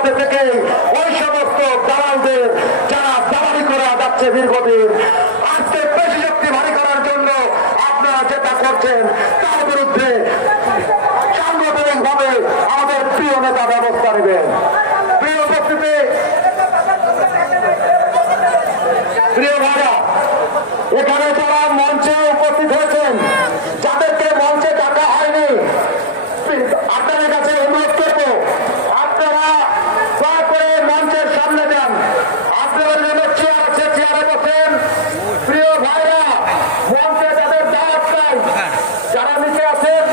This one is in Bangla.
মধ্যে থেকে ওই সমস্ত দালালদের যারা দালালি করে যাচ্ছে দীর্ঘদিন, আজকে পেশি শক্তি ভারী করার জন্য আপনারা যেটা করছেন তার বিরুদ্ধে সাংগঠনিক ভাবে আমাদের প্রিয় নেতা ব্যবস্থা নেবেন। প্রিয় উপস্থিতি, প্রিয় ভাইরা, এখানে যারা মঞ্চে উপস্থিত হয়েছেন, যাদেরকে মঞ্চে ডাকা হয়নি, আপনাদের কাছে অনুরোধ করবো আপনারা দয়া করে মঞ্চের সামনে যান। আপনাদের জন্য চেয়ার আছে, চেয়ারে বসেন। প্রিয় ভাইরা, মঞ্চে যাদের দাওয়াত নাই, যারা নিচে আছেন